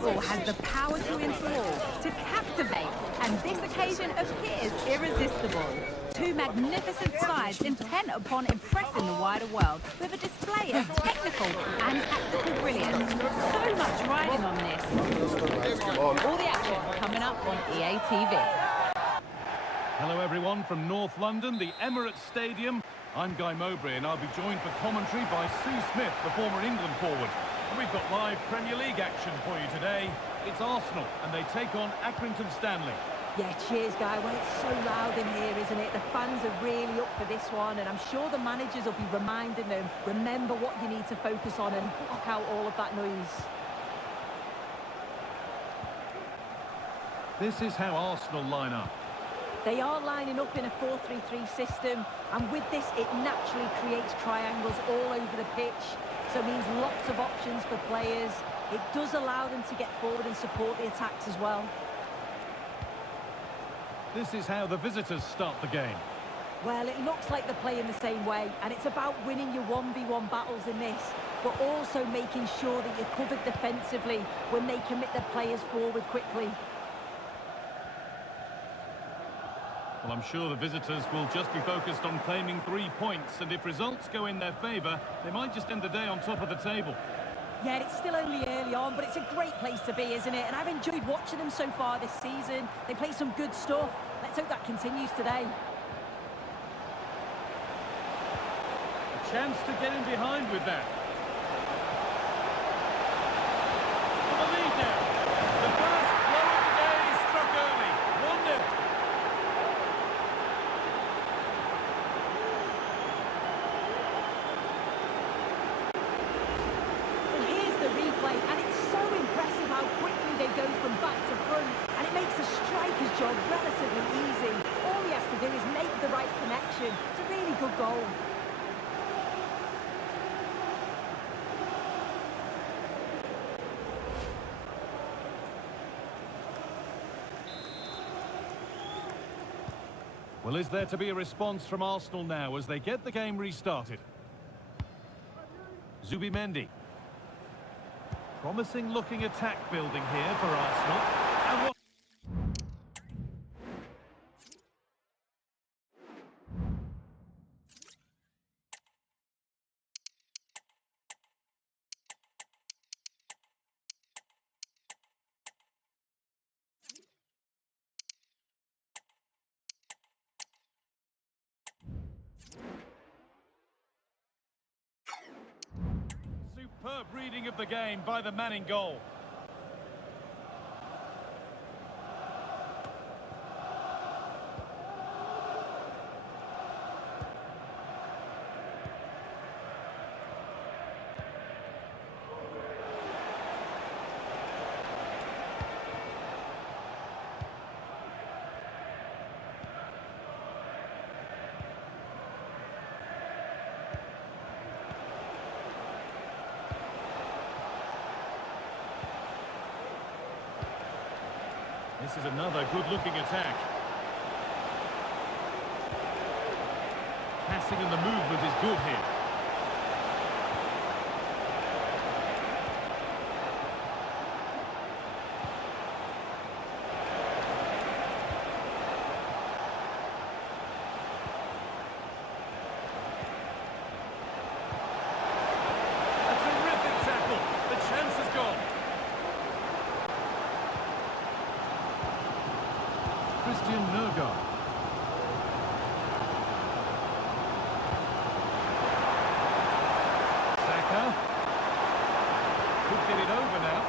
Football has the power to enthrall, to captivate, and this occasion appears irresistible. Two magnificent sides intent upon impressing the wider world with a display of technical and tactical brilliance. So much riding on this. All the action coming up on EA TV. Hello everyone from North London, the Emirates Stadium. I'm Guy Mowbray and I'll be joined for commentary by Sue Smith, the former England forward. And we've got live Premier League action for you today. It's Arsenal and they take on Accrington Stanley. Yeah, cheers, Guy. Well, it's so loud in here, isn't it? The fans are really up for this one, and I'm sure the managers will be reminding them, remember what you need to focus on and block out all of that noise. This is how Arsenal line up. They are lining up in a 4-3-3 system, and with this, it naturally creates triangles all over the pitch, so it means lots of options for players. It does allow them to get forward and support the attacks as well. This is how the visitors start the game. Well, it looks like they're playing the same way, and it's about winning your 1v1 battles in this, but also making sure that you're covered defensively when they commit their players forward quickly. Well, I'm sure the visitors will just be focused on claiming 3 points, and if results go in their favour, they might just end the day on top of the table. Yeah, it's still only early on, but it's a great place to be, isn't it? And I've enjoyed watching them so far this season. They play some good stuff. Let's hope that continues today. A chance to get in behind with that. For the lead now. The first blow of the day struck early. 1-0. And it's so impressive how quickly they go from back to front, and it makes the striker's job relatively easy. All he has to do is make the right connection. It's a really good goal. Well, is there to be a response from Arsenal now as they get the game restarted? Zubimendi. Promising looking attack building here for Arsenal. And what superb reading of the game by the man in goal. This is another good-looking attack. Passing and the movement is good here. A terrific tackle. The chance is gone. Christian Nurgar. Saka. Could get it over now.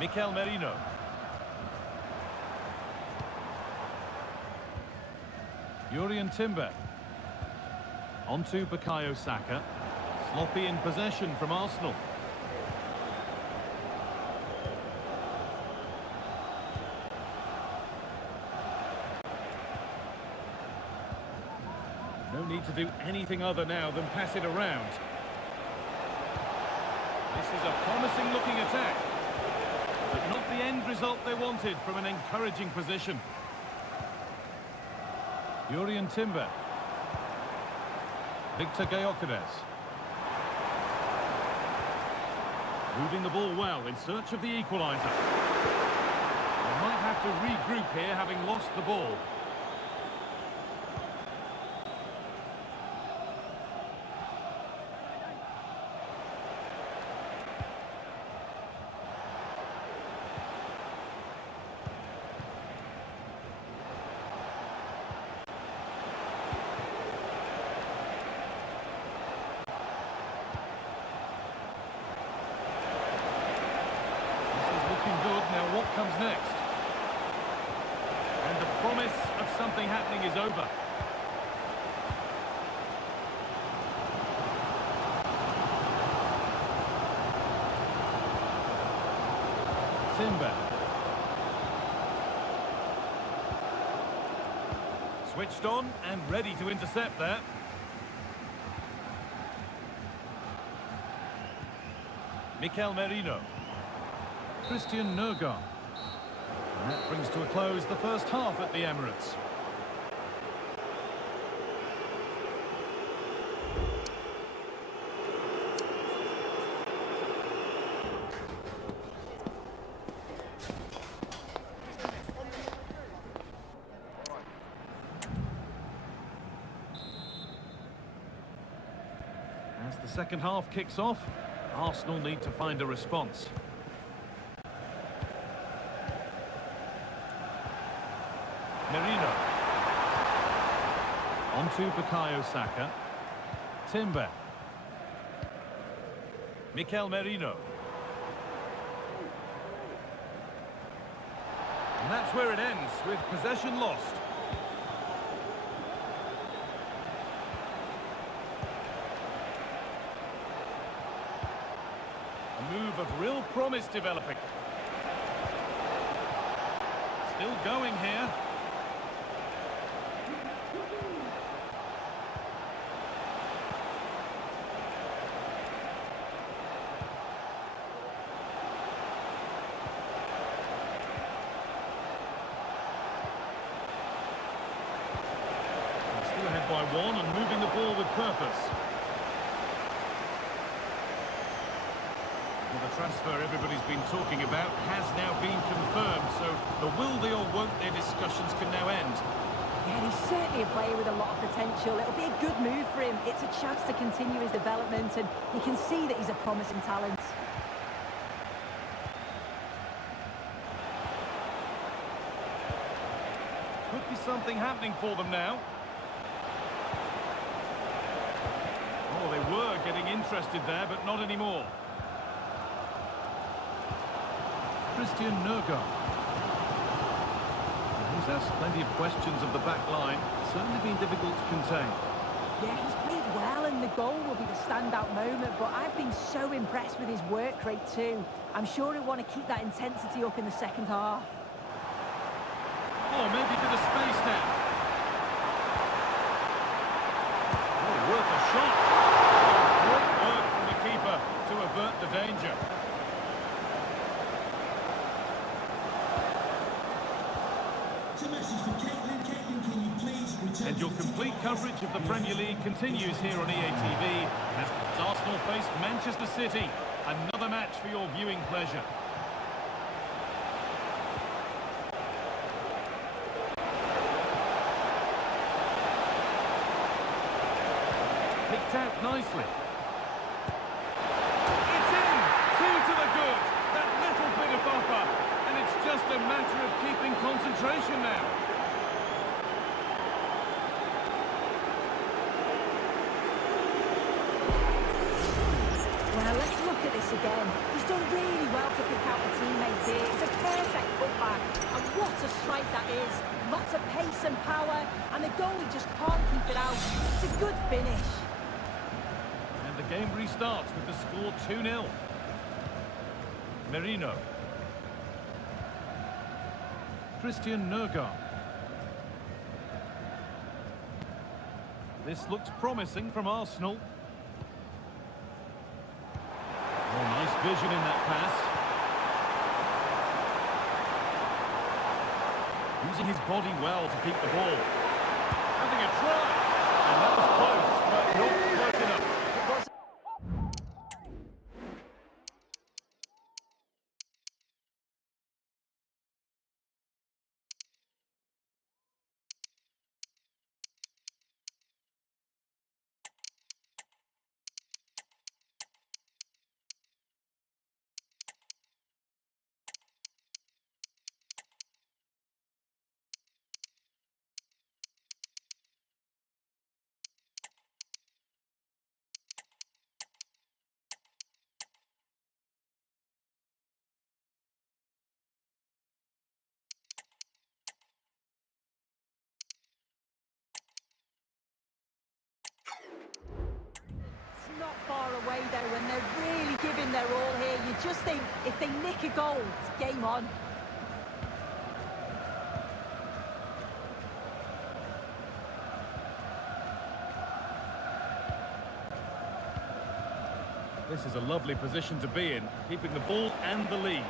Mikel Merino. Jurriën Timber. On to Bukayo Saka. Sloppy in possession from Arsenal. No need to do anything other now than pass it around. This is a promising looking attack, but not the end result they wanted from an encouraging position. Jurriën Timber. Victor Gyökeres. Moving the ball well in search of the equaliser. They might have to regroup here, having lost the ball. Good. Now what comes next? And the promise of something happening is over. Timber. Switched on and ready to intercept there. Mikel Merino. Christian Nørgaard. And that brings to a close the first half at the Emirates. As the second half kicks off, Arsenal need to find a response. Merino. On to Bukayo Saka. Timber. Mikel Merino. And that's where it ends, with possession lost. A move of real promise developing. Still going here. Ahead by one and moving the ball with purpose. Well, the transfer everybody's been talking about has now been confirmed, so the will they or won't they discussions can now end. Yeah, he's certainly a player with a lot of potential. It'll be a good move for him. It's a chance to continue his development, and you can see that he's a promising talent. Could be something happening for them now. Oh, they were getting interested there, but not anymore. Christian Nørgaard. He's asked plenty of questions of the back line. It's certainly been difficult to contain. Yeah, he's played well, and the goal will be the standout moment, but I've been so impressed with his work rate too. I'm sure he'll want to keep that intensity up in the second half. Oh, maybe a bit of space now. Oh, worth a shot. Great work from the keeper to avert the danger. And your complete coverage of the Premier League continues here on EA TV as Arsenal face Manchester City. Another match for your viewing pleasure. Picked out nicely. It's in! Two to the good. That little bit of buffer. And it's just a matter of keeping concentration now. Well, let's look at this again. He's done really well to pick out the teammates here. It's a perfect putback. And what a strike that is. Lots of pace pace and power, and the goalie just can't keep it out. It's a good finish. And the game restarts with the score 2-0. Merino. Christian Nørgaard. This looks promising from Arsenal. Oh, nice vision in that pass. Using his body well to keep the ball. Having a try. And that was close, but not close enough. Not far away though, and they're really giving their all here. You just think if they nick a goal, it's game on. This is a lovely position to be in, keeping the ball and the lead.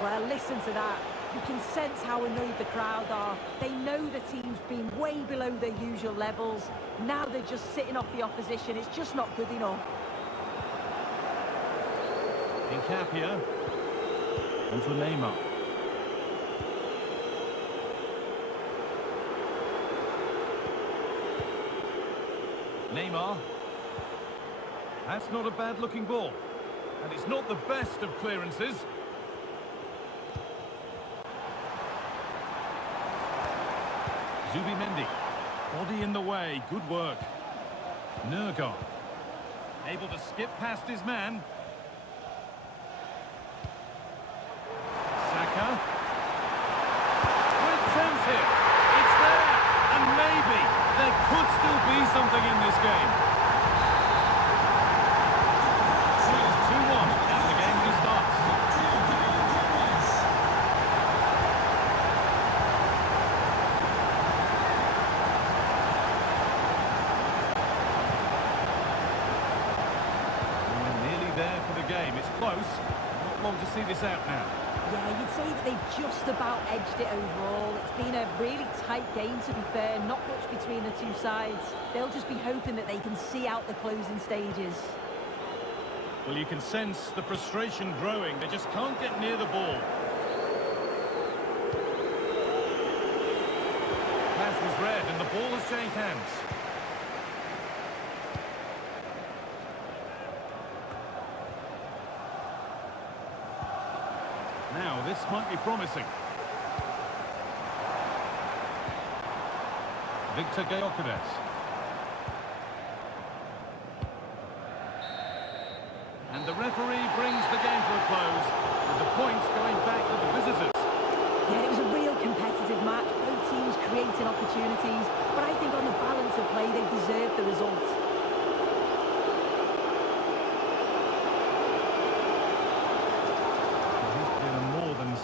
Well, listen to that. You can sense how annoyed the crowd are. They know the team's been way below their usual levels. Now they're just sitting off the opposition. It's just not good enough. Incapia. Onto Neymar. Neymar. That's not a bad-looking ball. And it's not the best of clearances. Zubimendi. Body in the way. Good work. Nørgaard. Able to skip past his man. Saka. Great chance here. It's there. And maybe there could still be something in this game. So it's 2-1 and the game restarts. Game. It's close. Not long to see this out now. Yeah, you'd say that they've just about edged it overall. It's been a really tight game, to be fair. Not much between the two sides. They'll just be hoping that they can see out the closing stages. Well, you can sense the frustration growing. They just can't get near the ball. Pass was read and the ball has changed hands. Now, this might be promising. Victor Gyökeres. And the referee brings the game to a close, with the points going back to the visitors. Yeah, it was a real competitive match. Both teams creating opportunities, but I think on the balance of play, they deserved the result.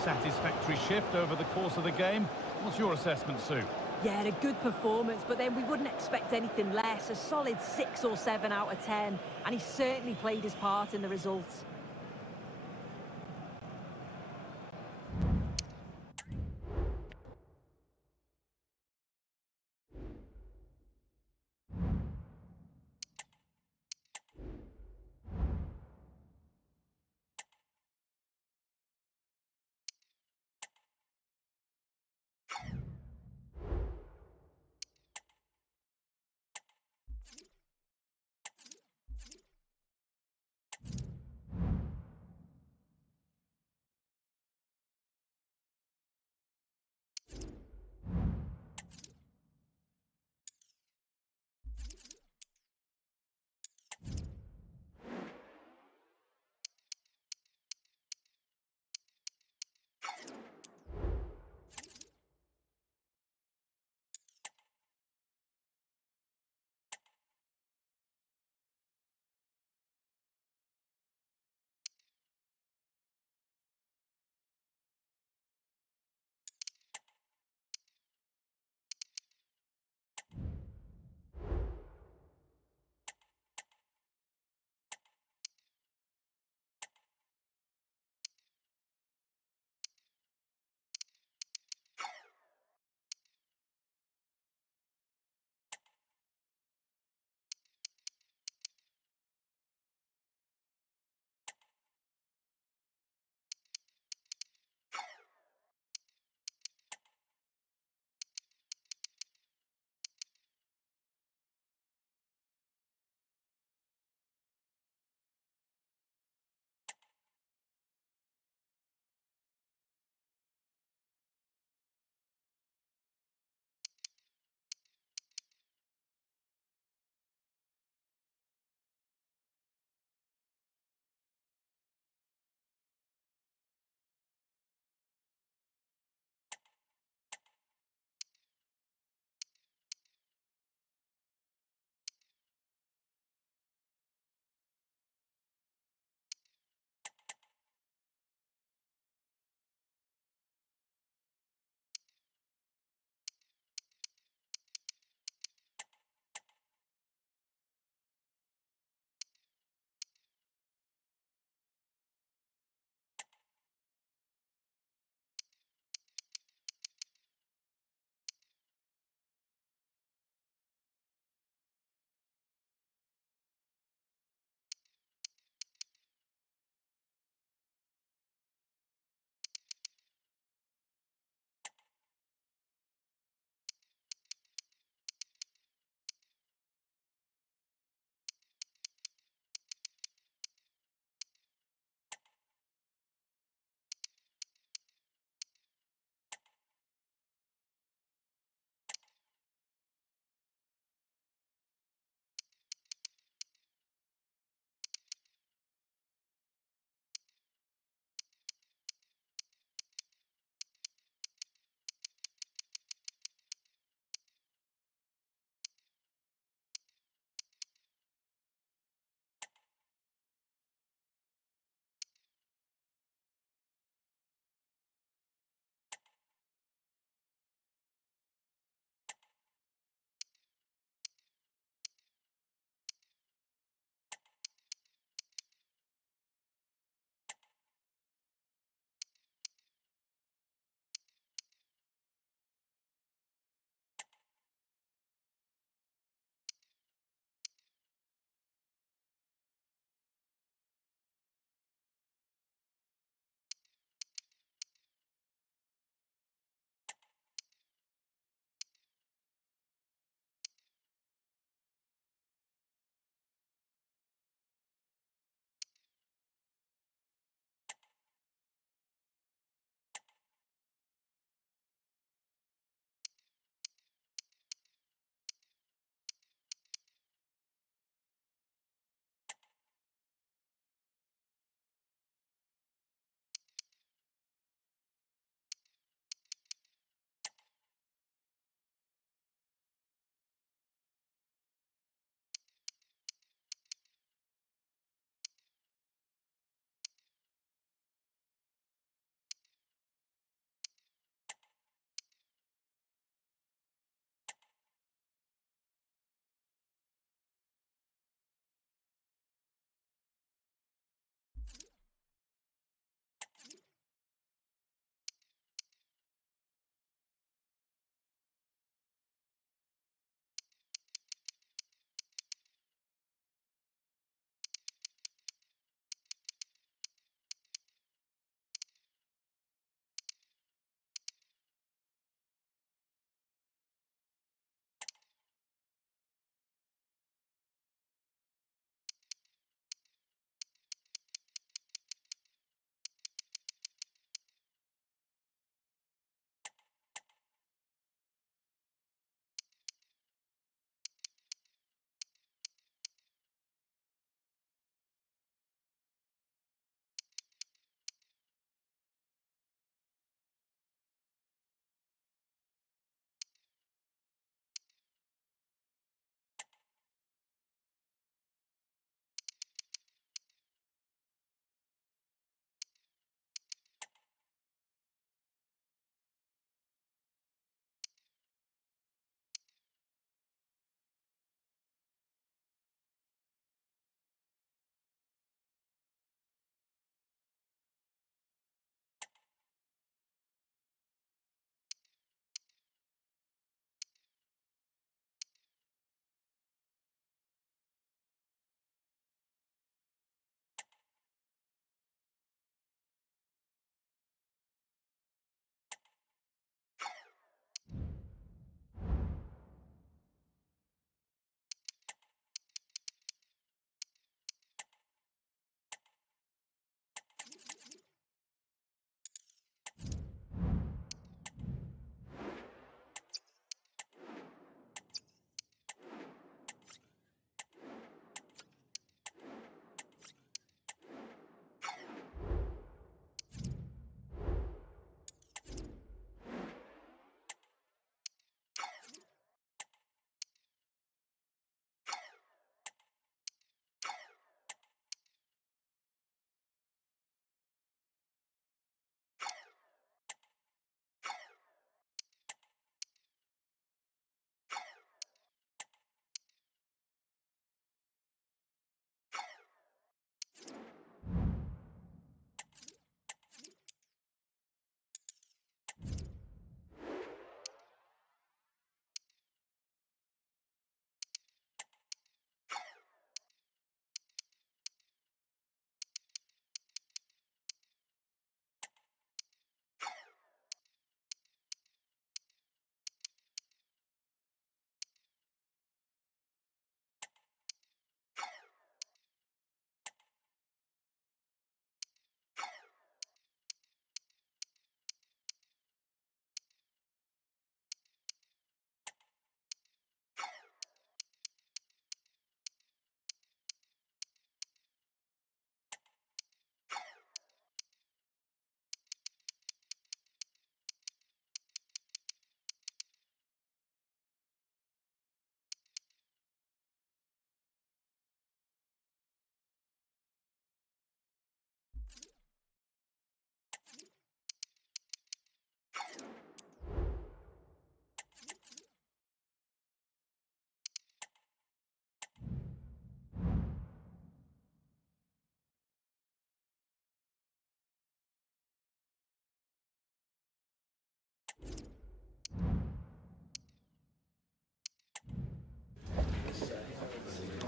Satisfactory shift over the course of the game. What's your assessment, Sue? Yeah, a good performance, but then we wouldn't expect anything less. A solid 6 or 7 out of 10, and he certainly played his part in the results.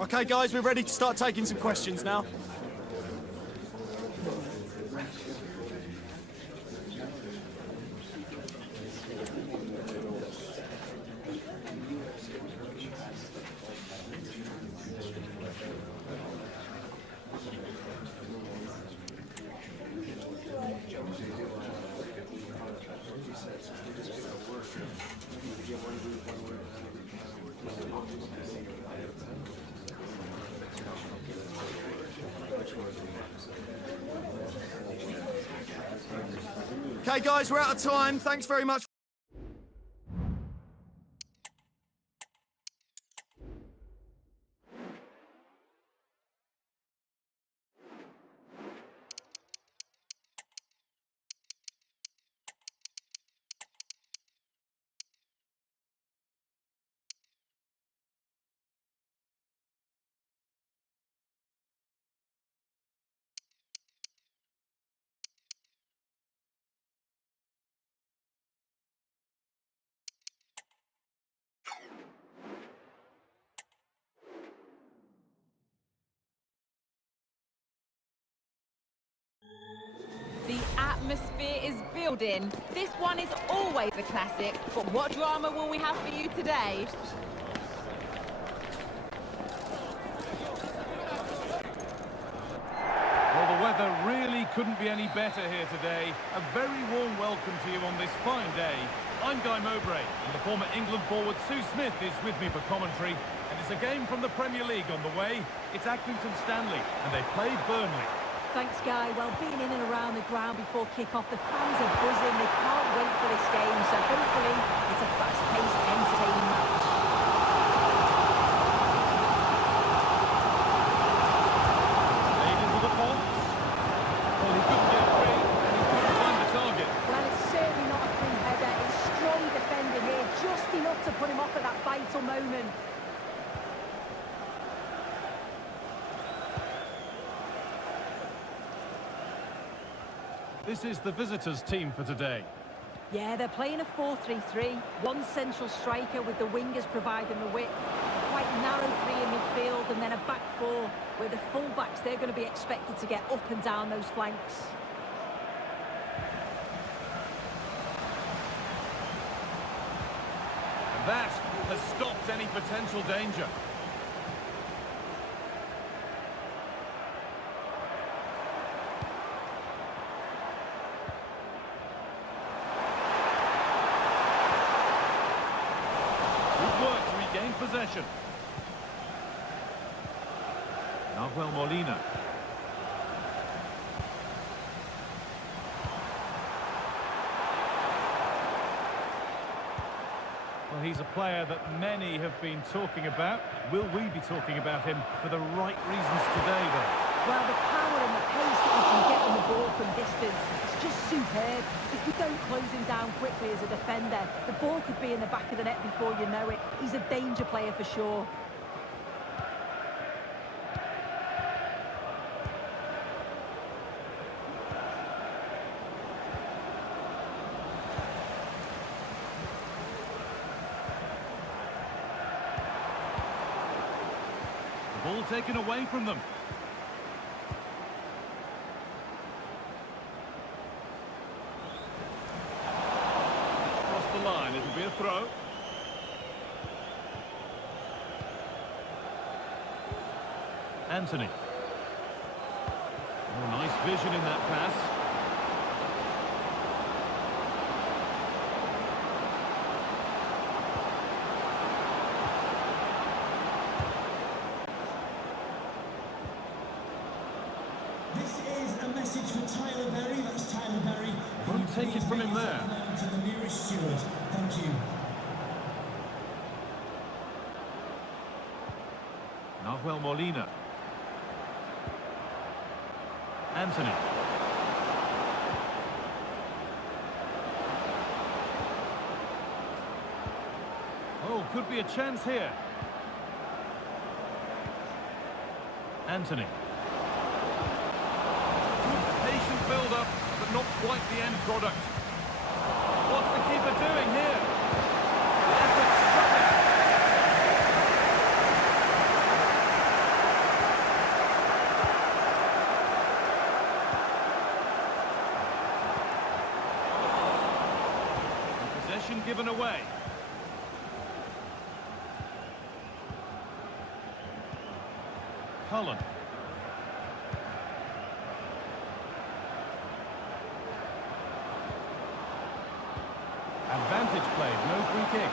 Okay, guys, we're ready to start taking some questions now. Okay, guys, we're out of time. Thanks very much. The atmosphere is building. This one is always a classic, but what drama will we have for you today? Well, the weather really couldn't be any better here today. A very warm welcome to you on this fine day. I'm Guy Mowbray, and the former England forward Sue Smith is with me for commentary. And it's a game from the Premier League on the way. It's Accrington Stanley, and they play Burnley. Thanks, Guy. Well, being in and around the ground before kick-off, the fans are buzzing. They can't wait for this game, so hopefully it's a fast-paced, entertaining match. Laid into the box. Well, he couldn't get free, and he couldn't find the target. Well, it's certainly not a free header. It's strong defending here, just enough to put him off at that vital moment. This is the visitors' team for today. Yeah, they're playing a 4-3-3. One central striker with the wingers providing the width. A quite narrow three in midfield, and then a back four where the full-backs, they're going to be expected to get up and down those flanks. And that has stopped any potential danger. Possession. Nahuel Molina. Well, he's a player that many have been talking about. Will we be talking about him for the right reasons today, though? Well, the power and the pace that he can get on the ball from distance is just superb. If you don't close him down quickly as a defender, the ball could be in the back of the net before you know it. He's a danger player for sure. The ball taken away from them. Line. It'll be a throw. Anthony. Oh, nice vision in that pass. This is a message for Tyler Berry. That's Tyler Berry. Won't take it from him there. To the nearest steward. Thank you. Nahuel Molina. Anthony. Oh, could be a chance here. Anthony. Patient build-up, but not quite the end product. What's the keeper doing here? The effort's shocking. given away. Cullen. Advantage played, no free kick.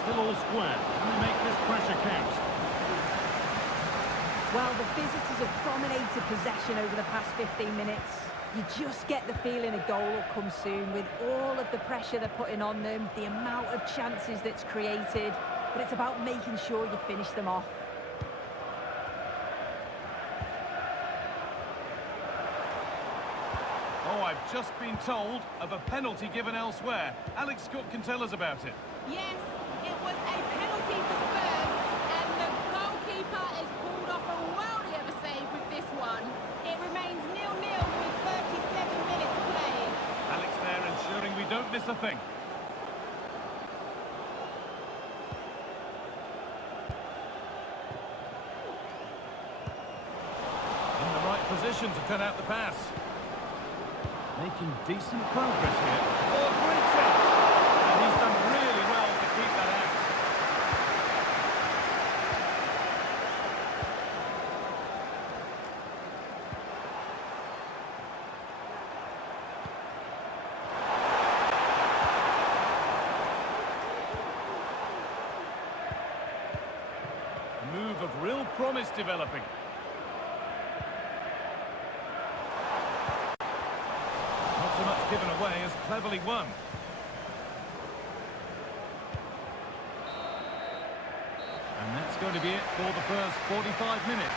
Still all square. Can they make this pressure count? Well, the visitors have dominated possession over the past 15 minutes. You just get the feeling a goal will come soon with all of the pressure they're putting on them, the amount of chances that's created, but it's about making sure you finish them off. Oh, I've just been told of a penalty given elsewhere. Alex Cook can tell us about it. Yes, it was a penalty for Spurs, and the goalkeeper has pulled off a worldly of a save with this one. It remains 0-0 with 37 minutes played. Alex there ensuring we don't miss a thing. In the right position to cut out the pass. Making decent progress here. Oh, great chance! And he's done really well to keep that out. A move of real promise developing. So much given away as cleverly won. And that's going to be it for the first 45 minutes.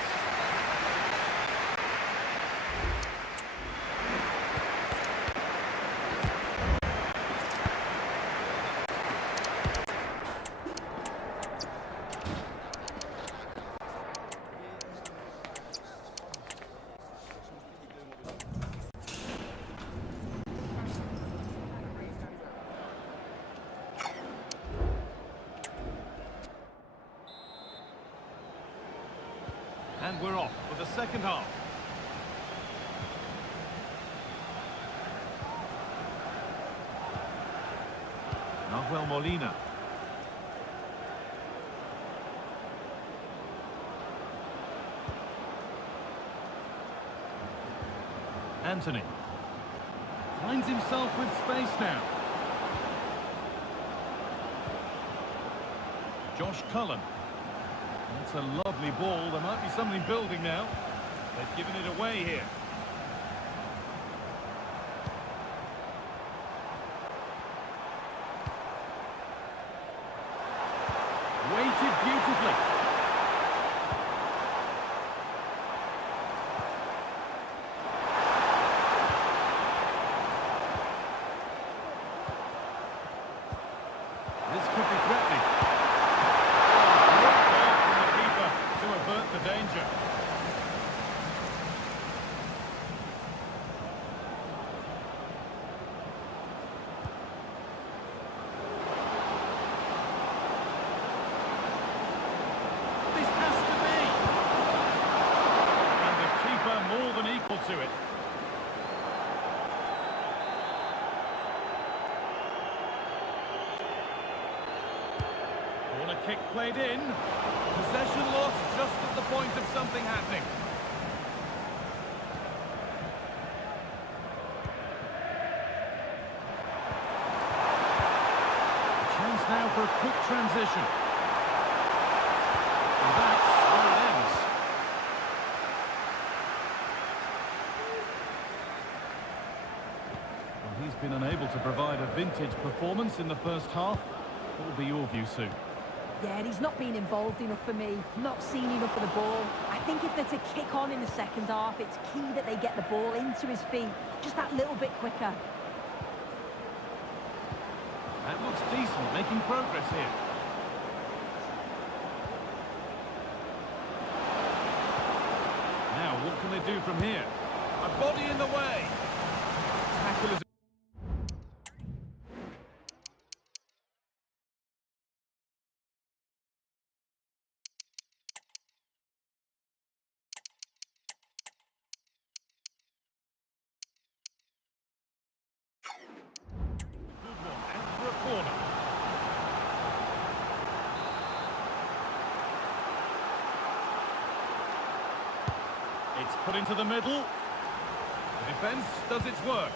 And we're off for the second half. Nahuel Molina. Anthony. Finds himself with space now. Josh Cullen. That's a lovely ball. There might be something building now. They've given it away here. Weighted beautifully. This could be threatening. The danger. This has to be. And the keeper more than equal to it. Corner kick played in. Possession lost just at the point of something happening. Chance now for a quick transition. And that's where it ends. Well, he's been unable to provide a vintage performance in the first half. What will be your view, Sue? Yeah, and he's not been involved enough for me, not seen enough of the ball. I think if they're to kick on in the second half, it's key that they get the ball into his feet just that little bit quicker. That looks decent, making progress here. Now, what can they do from here? A body in the way. Tackle is... It's put into the middle. The defence does its work.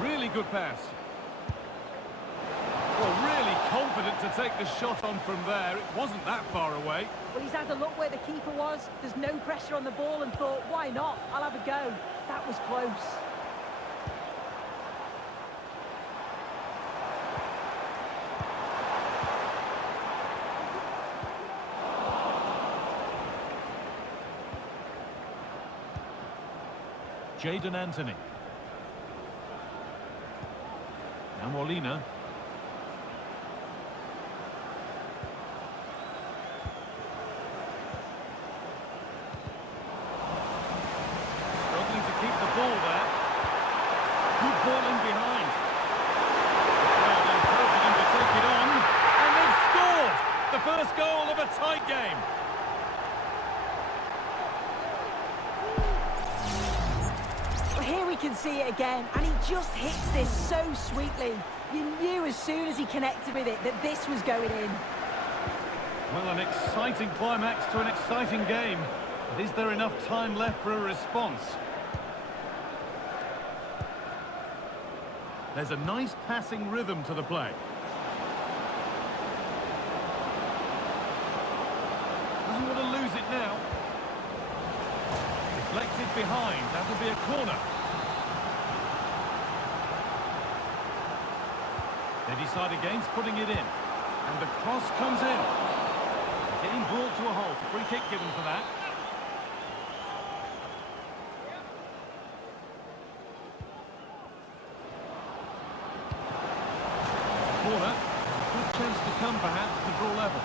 Really good pass. Well, really confident to take the shot on from there. It wasn't that far away. Well, he's had a look where the keeper was. There's no pressure on the ball and thought, why not? I'll have a go. That was close. Jadon Anthony. Now Molina. Struggling to keep the ball there. Good ball in behind. Well, encouraging him to take it on. And they've scored! The first goal of a tight game. Here we can see it again, and he just hits this so sweetly. You knew as soon as he connected with it that this was going in. Well, an exciting climax to an exciting game. But is there enough time left for a response? There's a nice passing rhythm to the play. Doesn't want to lose it now. Deflected behind, that'll be a corner. They decide against putting it in. And the cross comes in. Getting brought to a halt. Free kick given for that. Corner. Good chance to come perhaps to draw level.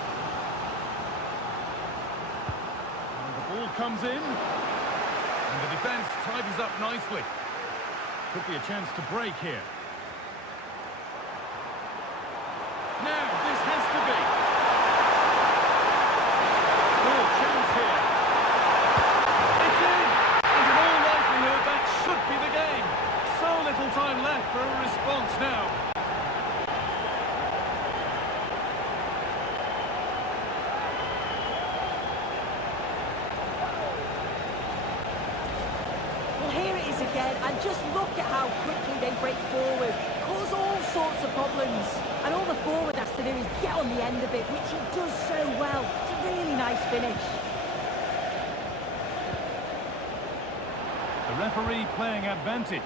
And the ball comes in. And the defence tidies up nicely. Could be a chance to break here. Now, this has to be. Real chance here. It's in! And in all likelihood, that should be the game. So little time left for a response now. Well, here it is again, and just look at how quickly they break forward. Cause all sorts of problems. And all the forward has to do is get on the end of it, which he does so well. It's a really nice finish. The referee playing advantage.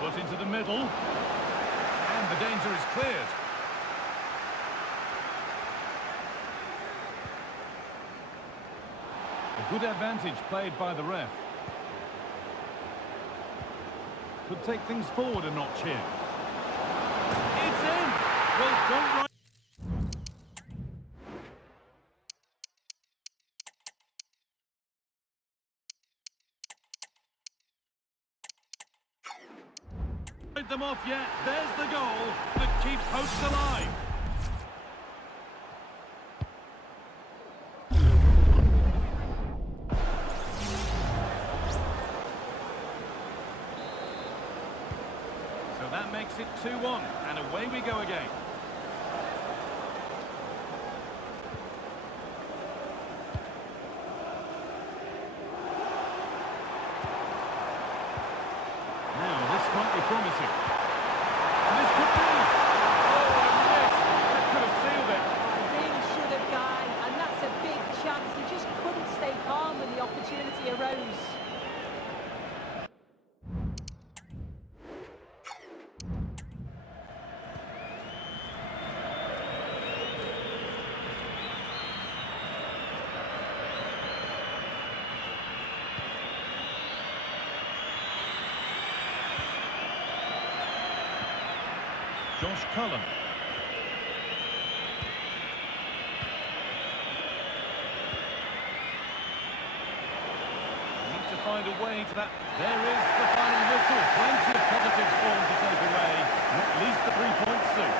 Put into the middle. And the danger is cleared. A good advantage played by the ref. Could take things forward a notch here. It's in! Well, don't right. Write them off yet. There's the goal that keeps hopes alive. That makes it 2-1, and away we go again. Now, this might be promising. And this could be. Oh, a miss. That could have sealed it. I really should have, Guy, and that's a big chance. He just couldn't stay calm when the opportunity arose. Josh Cullen. Need to find a way to that. There is the final whistle. Plenty of positive form to take away. At least the 3 points soon.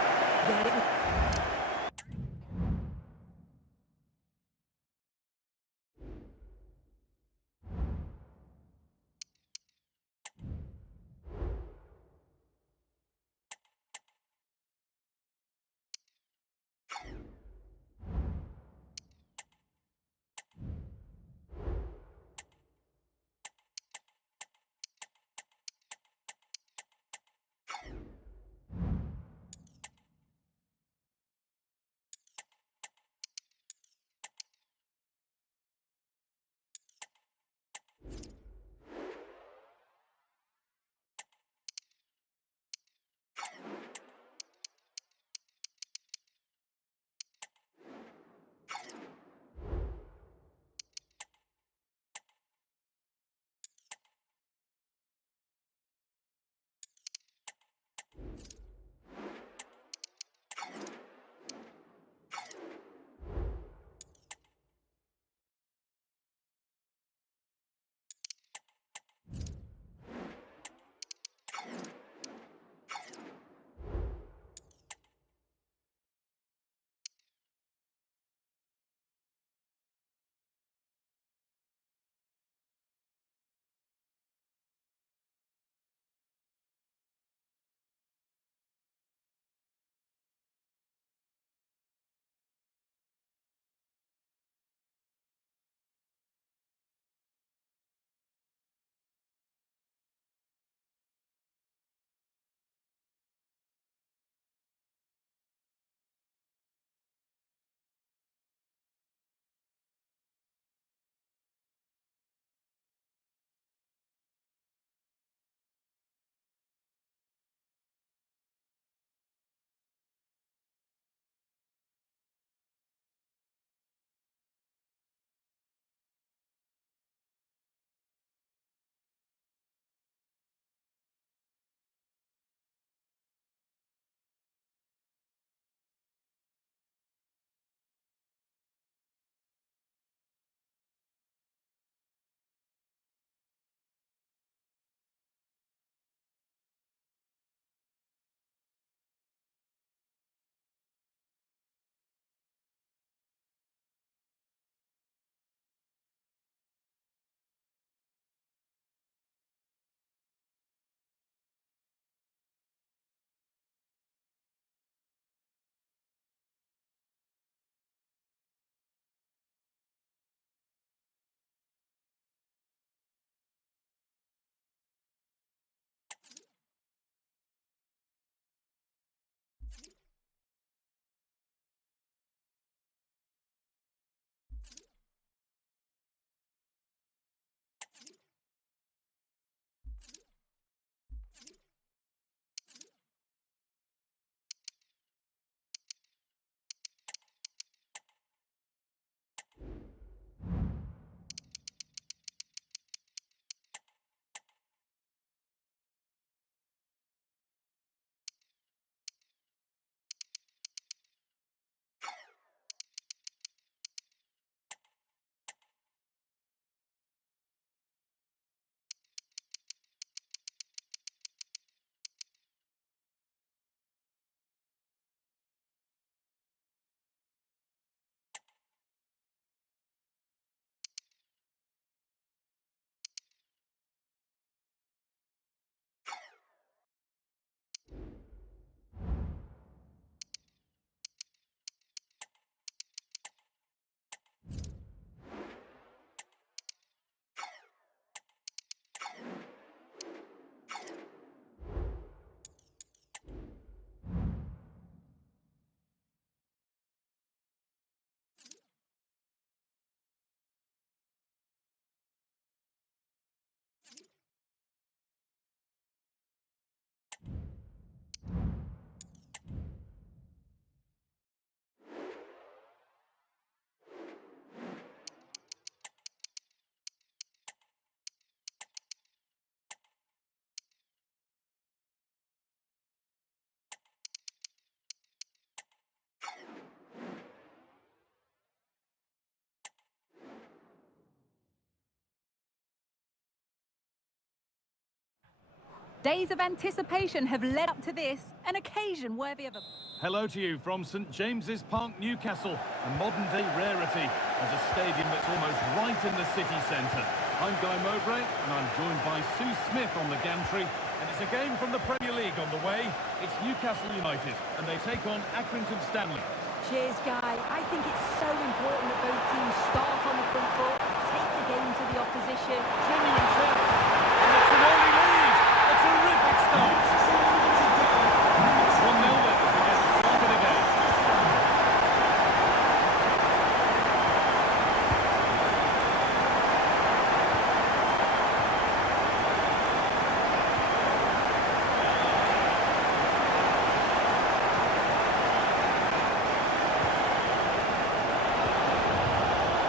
Days of anticipation have led up to this, an occasion worthy of a... Hello to you from St James's Park, Newcastle, a modern-day rarity as a stadium that's almost right in the city centre. I'm Guy Mowbray, and I'm joined by Sue Smith on the gantry, and it's a game from the Premier League on the way. It's Newcastle United, and they take on Accrington Stanley. Cheers, Guy. I think it's so important that both teams start on the front foot, take the game to the opposition, Genuine chance, and it's an early lead. A terrific start. 1-0 then as we get started again.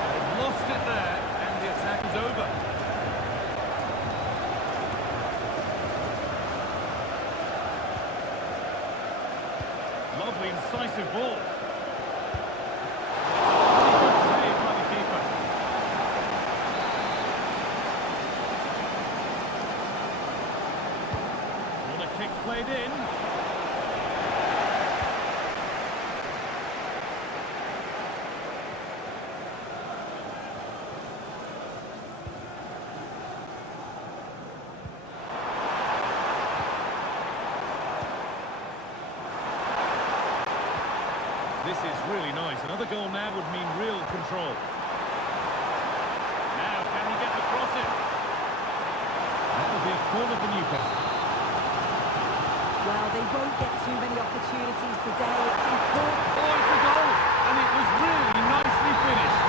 They've lost it there, and the attack is over. Lovely incisive ball. Pretty good save by the keeper. Corner kick played in. This is really nice. Another goal now would mean real control. Now, can he get the cross in? That will be a corner for Newcastle. well, they won't get too many opportunities today. It's important. Oh, it's a goal! And it was really nicely finished.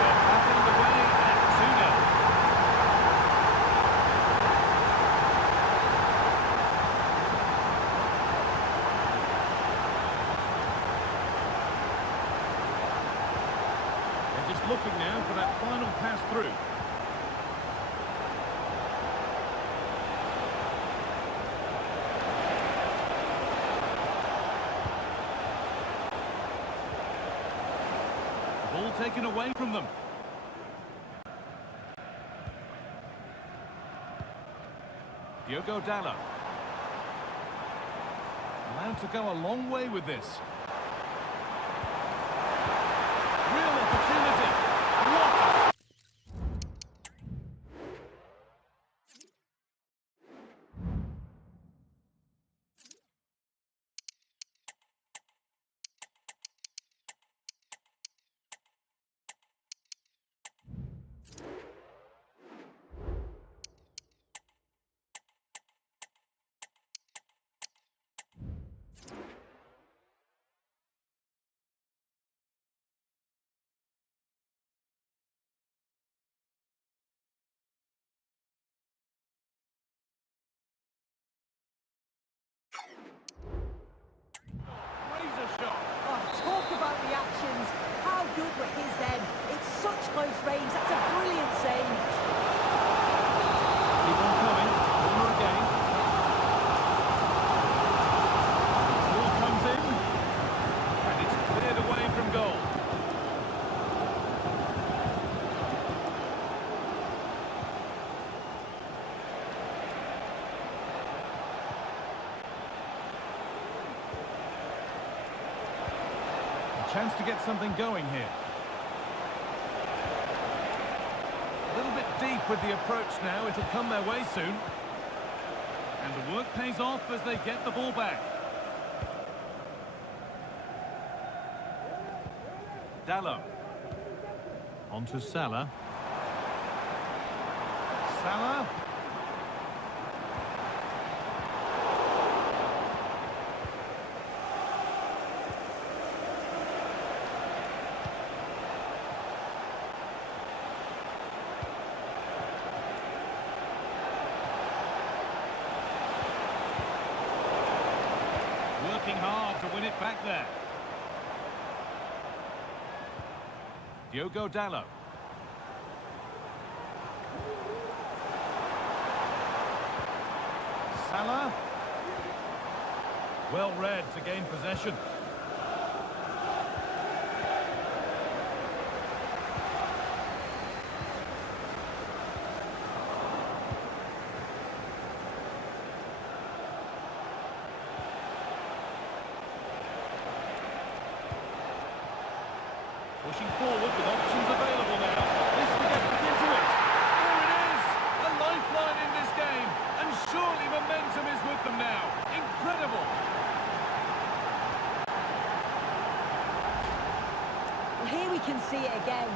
They're back underway at 2-0. Just looking now for that final pass through. Ball taken away from them. Diogo Dalot. Allowed to go a long way with this. Real opportunity. What a... Razor shot. Oh, talk about reactions. How good were his then? It's such close range. That's a brilliant save. Keep on coming. Corner again. Ball comes in. And it's cleared away from goal. Chance to get something going here. A little bit deep with the approach now. It'll come their way soon. And the work pays off as they get the ball back. Dalot. On to Salah. Salah. Working hard to win it back there. Diogo Dalot. Salah. Well read to gain possession. Pushing forward with options available now. This will get back into it. There it is! A lifeline in this game. And surely momentum is with them now. Incredible! Well, here we can see it again.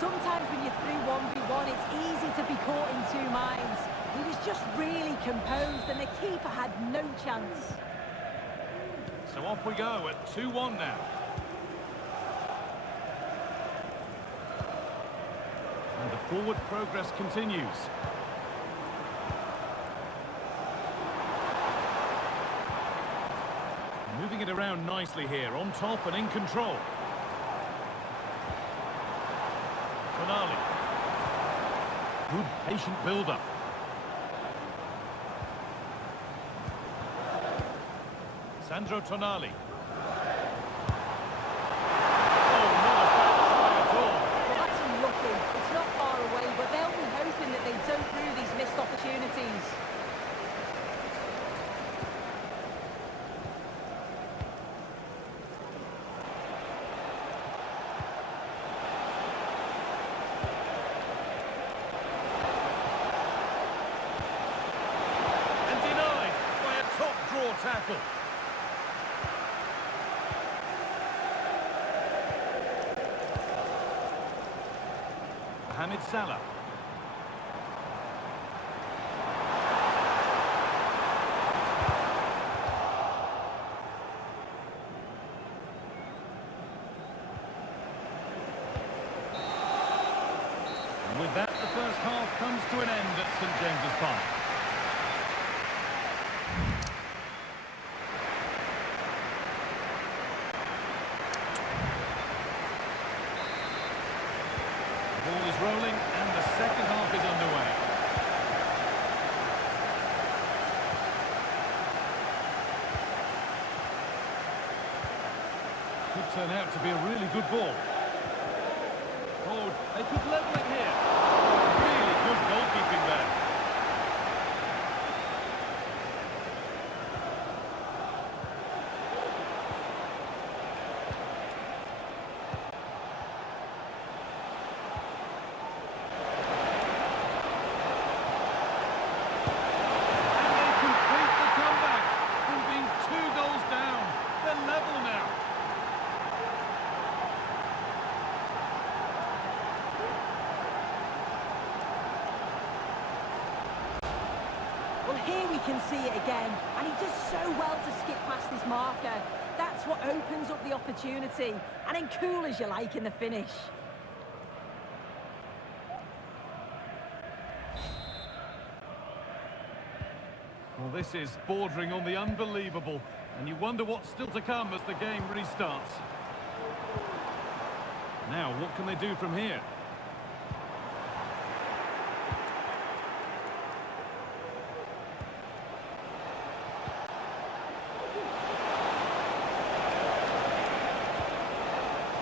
Sometimes when you're through 1v1, it's easy to be caught in two minds. He was just really composed and the keeper had no chance. So off we go at 2-1 now. And the forward progress continues. Moving it around nicely here, on top and in control. Tonali. Good patient build-up. Sandro Tonali. Oh, not a bad try at all. Well, that's unlucky. It's not far away, but they'll be hoping that they don't rue these missed opportunities. And denied by a top draw tackle. Mohamed Salah. And with that, the first half comes to an end at St James's Park. Ball is rolling and the second half is underway. Could turn out to be a really good ball. Oh, they could level it here. Really good goalkeeping there. Well, here we can see it again, and he does so well to skip past his marker. That's what opens up the opportunity, and then cool as you like in the finish. Well, this is bordering on the unbelievable, and you wonder what's still to come as the game restarts. Now, what can they do from here?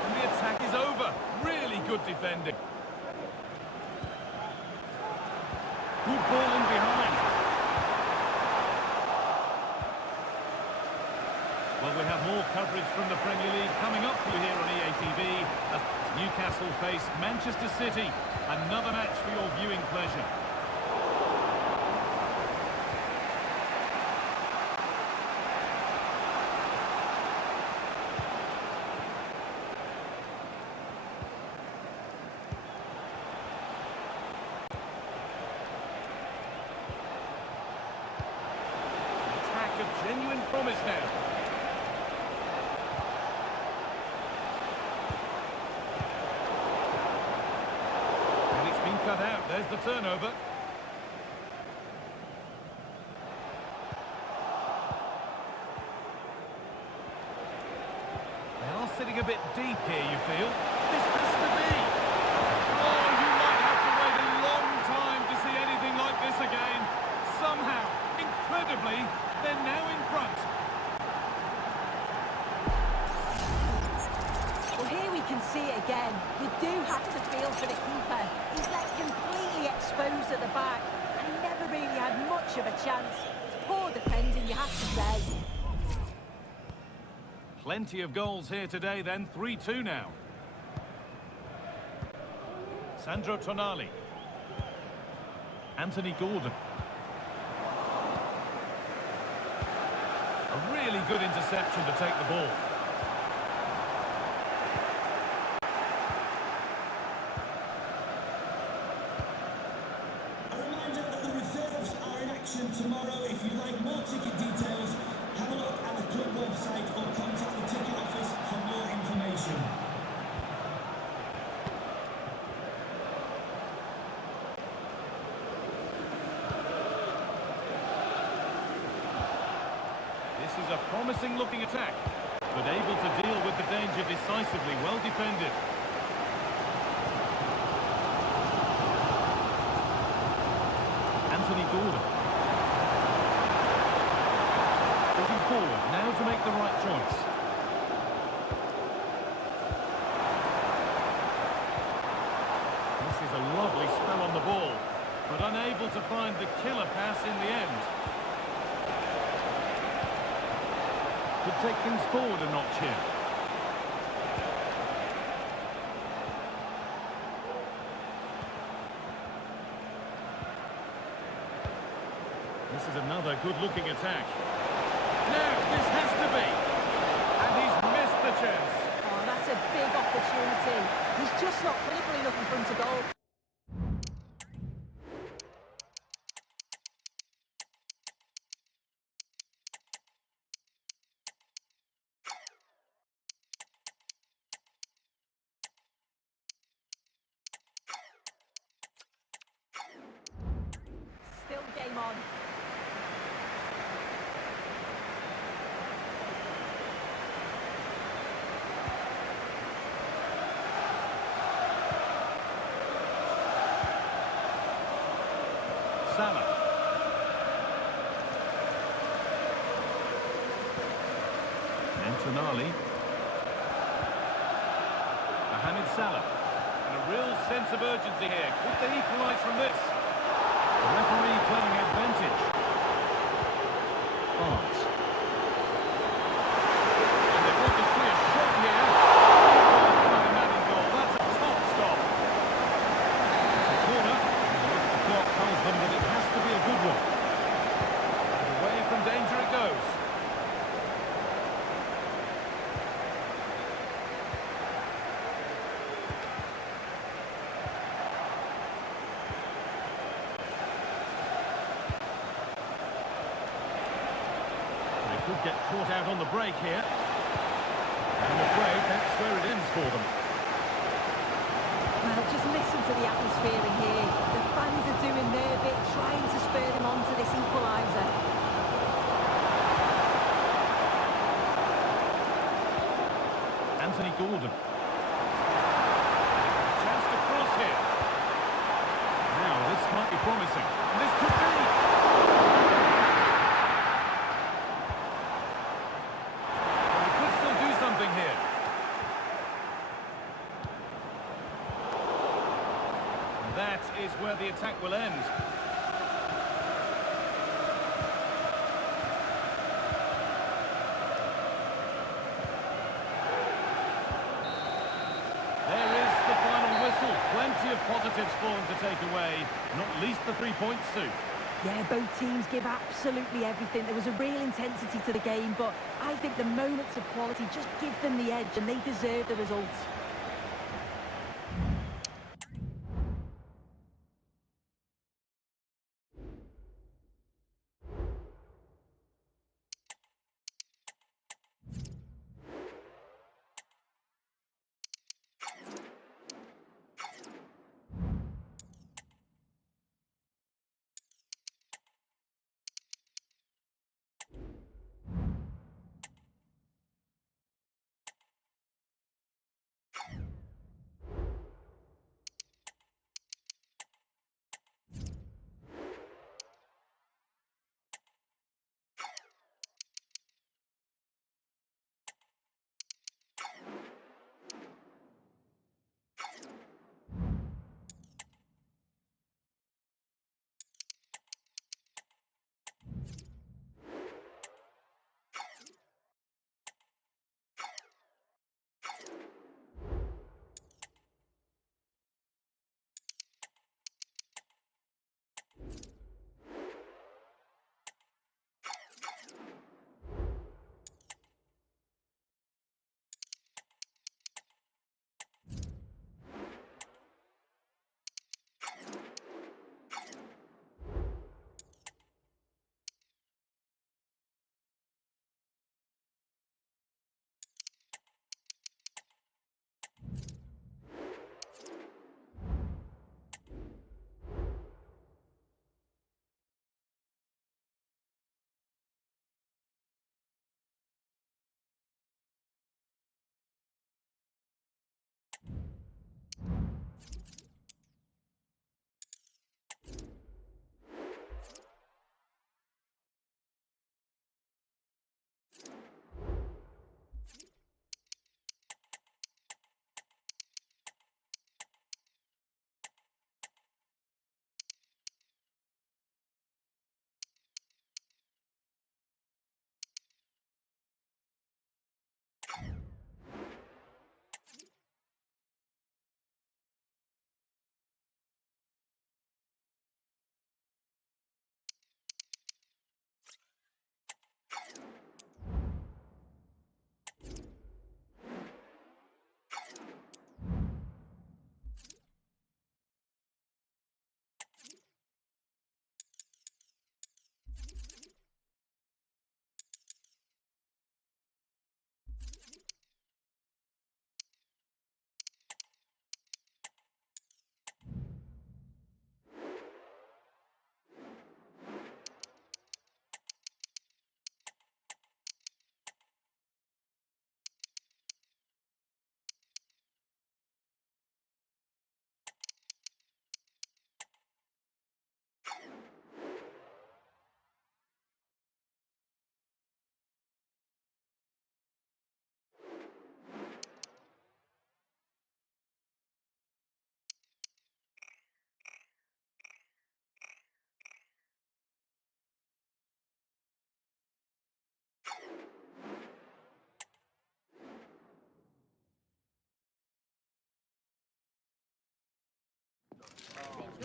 And the attack is over. Really good defending. Good ball in behind. Well, we have more coverage from the Premier League coming up for you here on EA TV. As Newcastle face Manchester City. Another match for your viewing pleasure. Attack of genuine promise now. Cut out, there's the turnover. They are sitting a bit deep here, you feel. This has to be. Oh, you might have to wait a long time to see anything like this again. Somehow, incredibly, they're now in front. Well, here we can see it again. You do have to feel for the keeper. He's left completely exposed at the back, and he never really had much of a chance. It's poor defending, you have to say. Plenty of goals here today then, 3-2 now. Sandro Tonali. Anthony Gordon. A really good interception to take the ball. A reminder that the reserves are in action tomorrow. If you'd like more ticket details, have a look at the club website or contact the ticket office for more information. This is a promising looking attack, but able to deal with the danger decisively. Well defended. Anthony Gordon. Looking forward now to make the right choice. This is a lovely spell on the ball, but unable to find the killer pass in the end. Could take things forward a notch here. This is another good-looking attack. Now, this has to be. And he's missed the chance. Oh, that's a big opportunity. He's just not clinical enough in front of goal. Still game on. Salah. And Tonali. Mohamed Salah. And a real sense of urgency here. Could they equalise from this? The referee playing advantage. Barnes. And they want to see a shot here. Oh, man in goal. That's a top stop. It's a corner. And the clock tells them that it has to be a good one. And away from danger it goes. Could get caught out on the break here. I'm afraid that's where it ends for them. Well, just listen to the atmosphere in here. The fans are doing their bit, trying to spur them on to this equaliser. Anthony Gordon. Chance to cross here. Now, this might be promising. And this could be. Here. That is where the attack will end. There is the final whistle. Plenty of positives for them to take away, not least the 3 points, Sue. Yeah, both teams give absolutely everything. There was a real intensity to the game, but I think the moments of quality just give them the edge, and they deserve the results.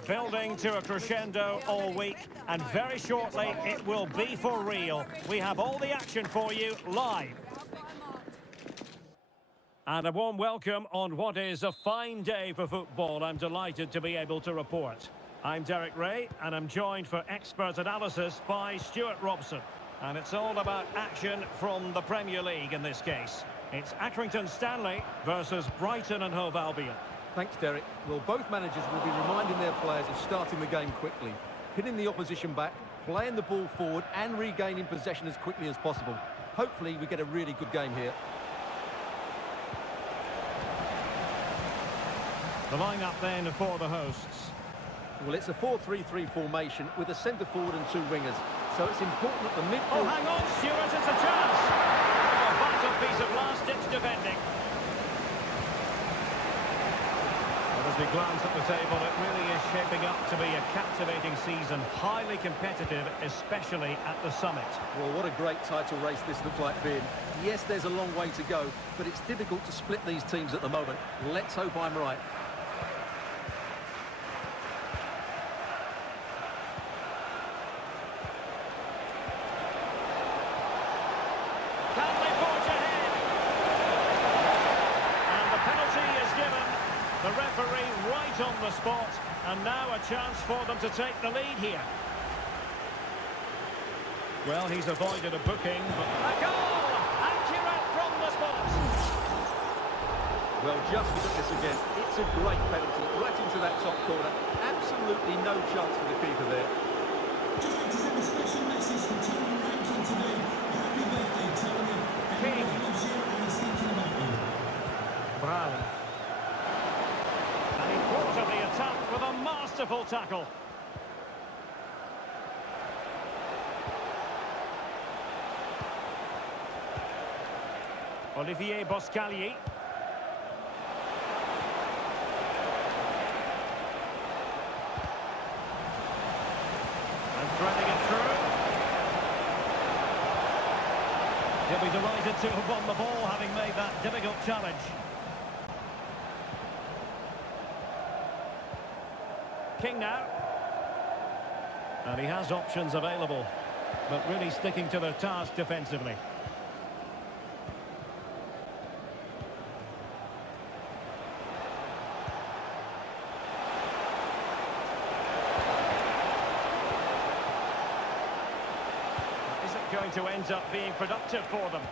building to a crescendo all week, and very shortly it will be for real. We have all the action for you live. And a warm welcome on what is a fine day for football. I'm delighted to be able to report. I'm Derek Ray, and I'm joined for expert analysis by Stuart Robson. And it's all about action from the Premier League in this case. It's Accrington Stanley versus Brighton and Hove Albion. Thanks, Derek. Well, both managers will be reminding their players of starting the game quickly, hitting the opposition back, playing the ball forward and regaining possession as quickly as possible. Hopefully we get a really good game here. The line-up then for the hosts. Well, it's a 4-3-3 formation with a centre forward and two wingers. So it's important that the midfield... Oh, hang on, Stuart, it's a chance! A vital piece of last-ditch defending. But as we glance at the table, it really is shaping up to be a captivating season. Highly competitive, especially at the summit. Well, what a great title race this looks like being. Yes, there's a long way to go, but it's difficult to split these teams at the moment. Let's hope I'm right. The referee right on the spot, and now a chance for them to take the lead here. Well, he's avoided a booking, but a goal! Accurate from the spot! Well, just look at this again. It's a great penalty, right into that top corner. Absolutely no chance for the keeper there. Just like to send a special message from Tony Rankin today. Happy birthday, Tony. Everyone loves you and is thinking about you. Bravo. And he thwarted the attack with a masterful tackle. Olivier Boscagli. And threading it through. He'll be delighted to have won the ball, having made that difficult challenge. King now. And he has options available, but really sticking to their task defensively. Is it going to end up being productive for them?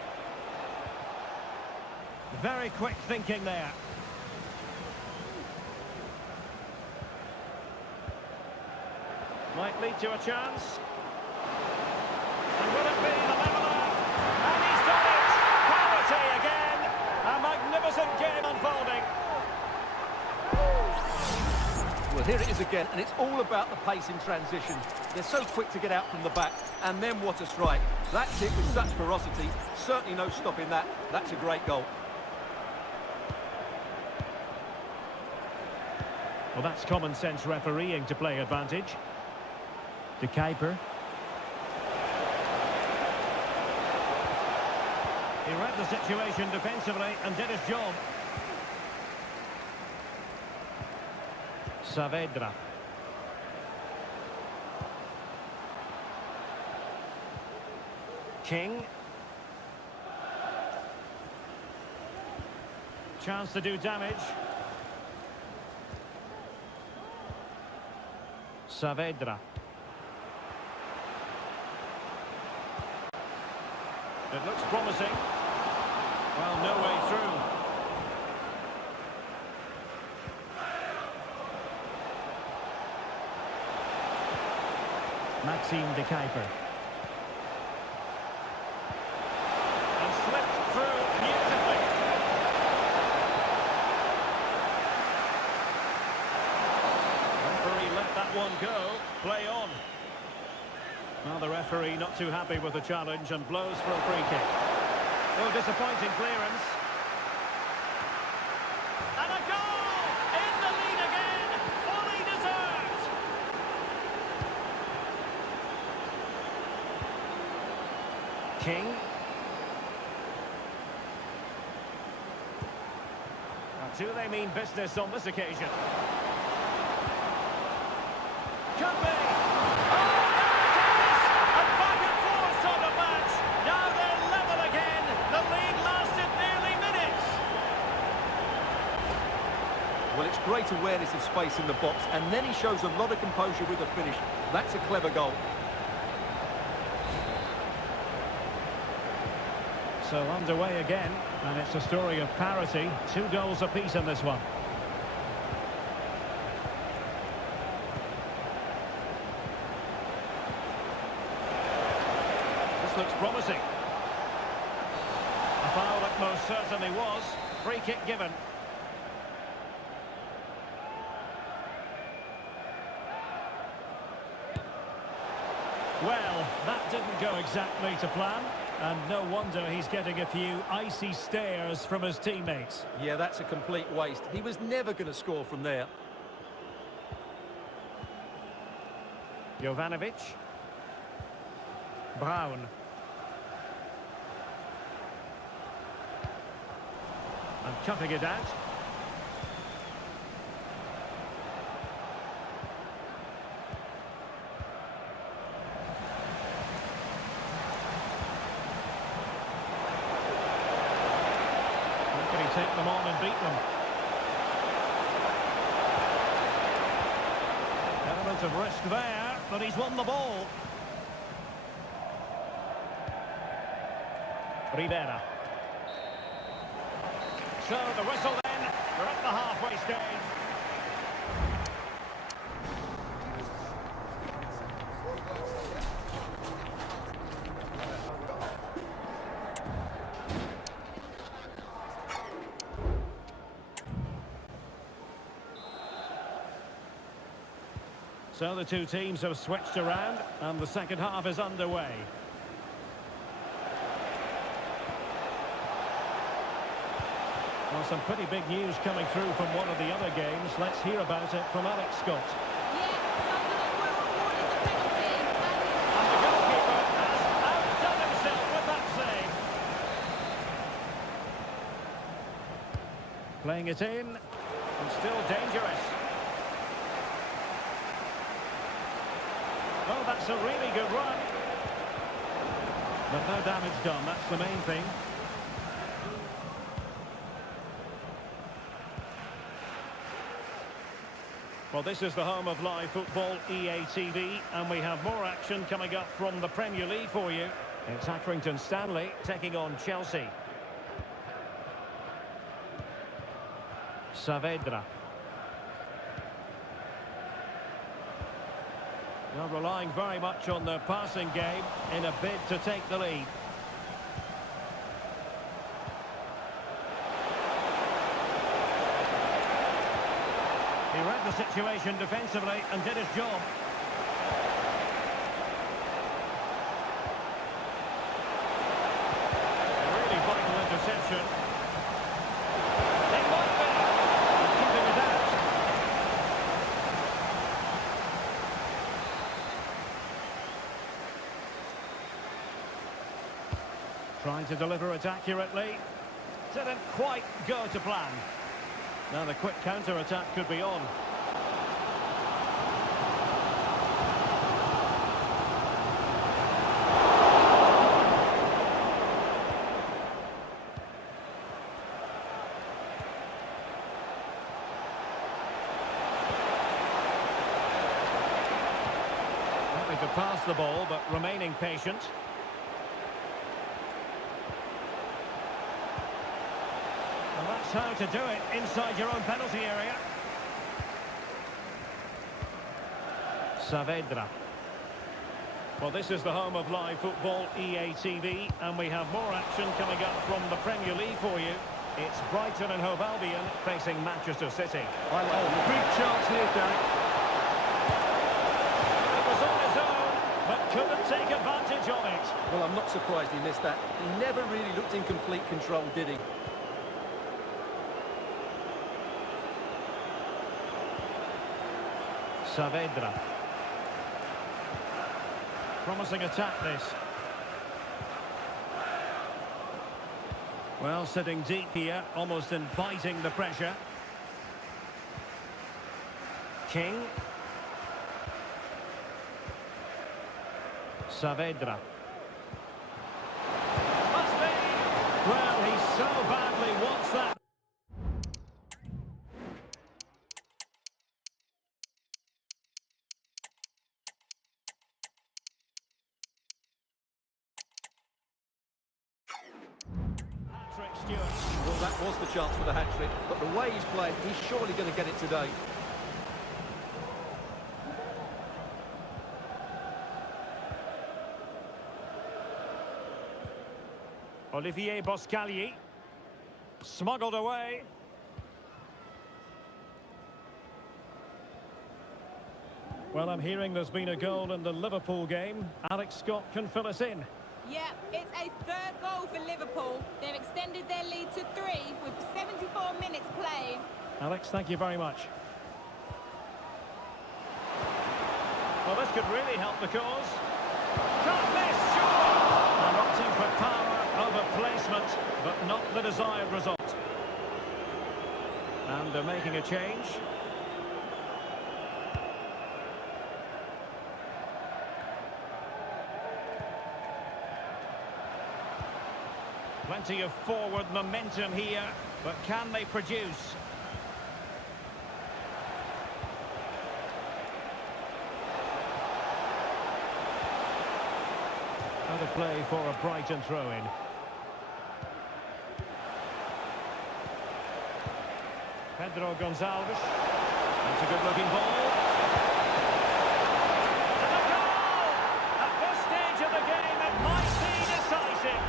Very quick thinking there. Might lead to a chance. And will it be the leveller? And he's done it! Penalty again! A magnificent game unfolding. Well, here it is again, and it's all about the pace in transition. They're so quick to get out from the back, and then what a strike. That's it with such ferocity. Certainly no stopping that. That's a great goal. Well, that's common sense refereeing to play advantage. De Kuiper. He read the situation defensively and did his job. Saavedra. King. Chance to do damage. Saavedra. It looks promising. Well, no way through. Maxime De Kuiper. And slipped through beautifully. Referee let that one go. Play on. Well, the referee not too happy with the challenge and blows for a free kick. Oh, disappointing clearance. And a goal! In the lead again! Fully deserved! King. Now, do they mean business on this occasion? Could be. Oh, there it is! A back and forth sort of match. Now they're level again. The lead lasted nearly minutes. Well, it's great awareness of space in the box, and then he shows a lot of composure with the finish. That's a clever goal. So underway again, and it's a story of parity. 2 goals apiece in this one. This looks promising. A foul it most certainly was. Free kick given. Well, that didn't go exactly to plan. And no wonder he's getting a few icy stares from his teammates. Yeah, that's a complete waste. He was never going to score from there. Jovanovic. Brown. And cutting it out. Take them on and beat them. Element of risk there, but he's won the ball. Rivera. So the whistle then, we're at the halfway stage. So the two teams have switched around and the second half is underway. Well, some pretty big news coming through from one of the other games. Let's hear about it from Alex Scott. Yeah, Sunderland were awarded the penalty. And the goalkeeper has outdone himself with that save. Playing it in and still dangerous. Oh, that's a really good run. But no damage done, that's the main thing. Well, this is the home of live football, EA TV, and we have more action coming up from the Premier League for you. It's Accrington Stanley taking on Chelsea. Saavedra. They're relying very much on their passing game in a bid to take the lead. He read the situation defensively and did his job. A really vital interception. It might be. Keeping it out. Trying to deliver it accurately. Didn't quite go to plan. Now the quick counter-attack could be on. Having to pass the ball, but remaining patient. Well, that's how to do it inside your own penalty area. Saavedra. Well, this is the home of live football, EA TV, and we have more action coming up from the Premier League for you. It's Brighton and Hove Albion facing Manchester City. Big chance here, Derek. It was on his own, but couldn't take advantage of it. Well, I'm not surprised he missed that. He never really looked in complete control, did he? Saavedra. Promising attack, this. Well, sitting deep here, almost inviting the pressure. King. Saavedra. Must be. Well, he so badly wants that. Patrick Stewart. Well, that was the chance for the hat-trick, but the way he's playing, he's surely going to get it today. Olivier Boscagli. Smuggled away. Well, I'm hearing there's been a goal in the Liverpool game. Alex Scott can fill us in. Yeah, it's a third goal for Liverpool. They've extended their lead to 3 with 74 minutes played. Alex, thank you very much. Well, this could really help the cause. Can't miss, sure! And opting for power over placement, but not the desired result. And they're making a change. Plenty of forward momentum here, but can they produce? Out of play for a Brighton throw-in. Pedro Gonçalves. That's a good-looking ball. And a goal! At this stage of the game, it might be decisive.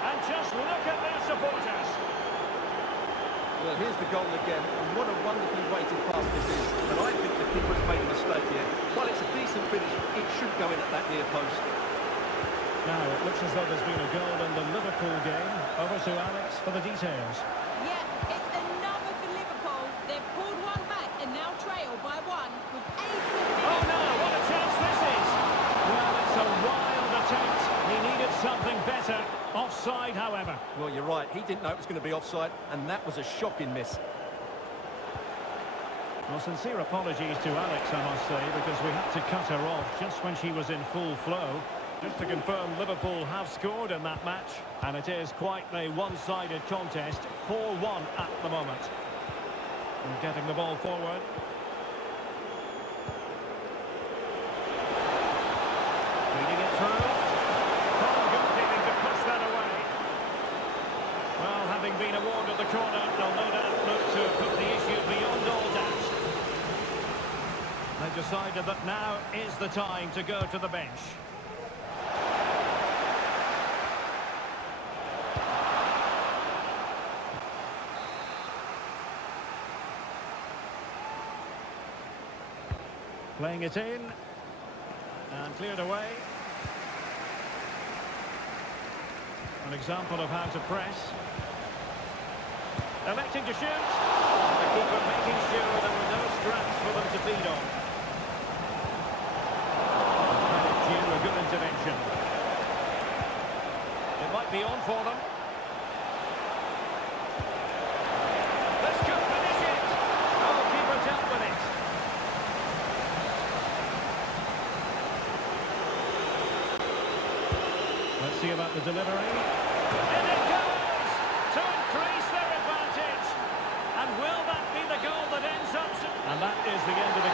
And just look at their supporters. Well, here's the goal again, and what a wonderfully weighted pass this is. But I think the keeper's made a mistake here. While it's a decent finish, it should go in at that near post. Now, it looks as though there's been a goal in the Liverpool game. Over to Alex for the details. Yeah, it's another for Liverpool. They've pulled one back and now trail by 1 with 18 minutes. Oh no, what a chance this is! Well, it's a wild attempt. He needed something better. Offside, however. Well, you're right. He didn't know it was going to be offside, and that was a shocking miss. Well, sincere apologies to Alex, I must say, because we had to cut her off just when she was in full flow. Just to confirm, Liverpool have scored in that match, and it is quite a one-sided contest, 4-1 at the moment. And getting the ball forward. Reading it through. Oh, goalkeeping to push that away. Well, having been awarded the corner, they'll no doubt look to put the issue beyond all doubt. They've decided that now is the time to go to the bench. Playing it in, and cleared away. An example of how to press. Electing to shoot. The keeper making sure there were no straps for them to feed on. Credit due, a good intervention. It might be on for them. This could finish it. Oh, keeper dealt with it. Let's see about the delivery. And it goes! To increase their advantage. And will that be the goal that ends up? And that is the end of the